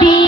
be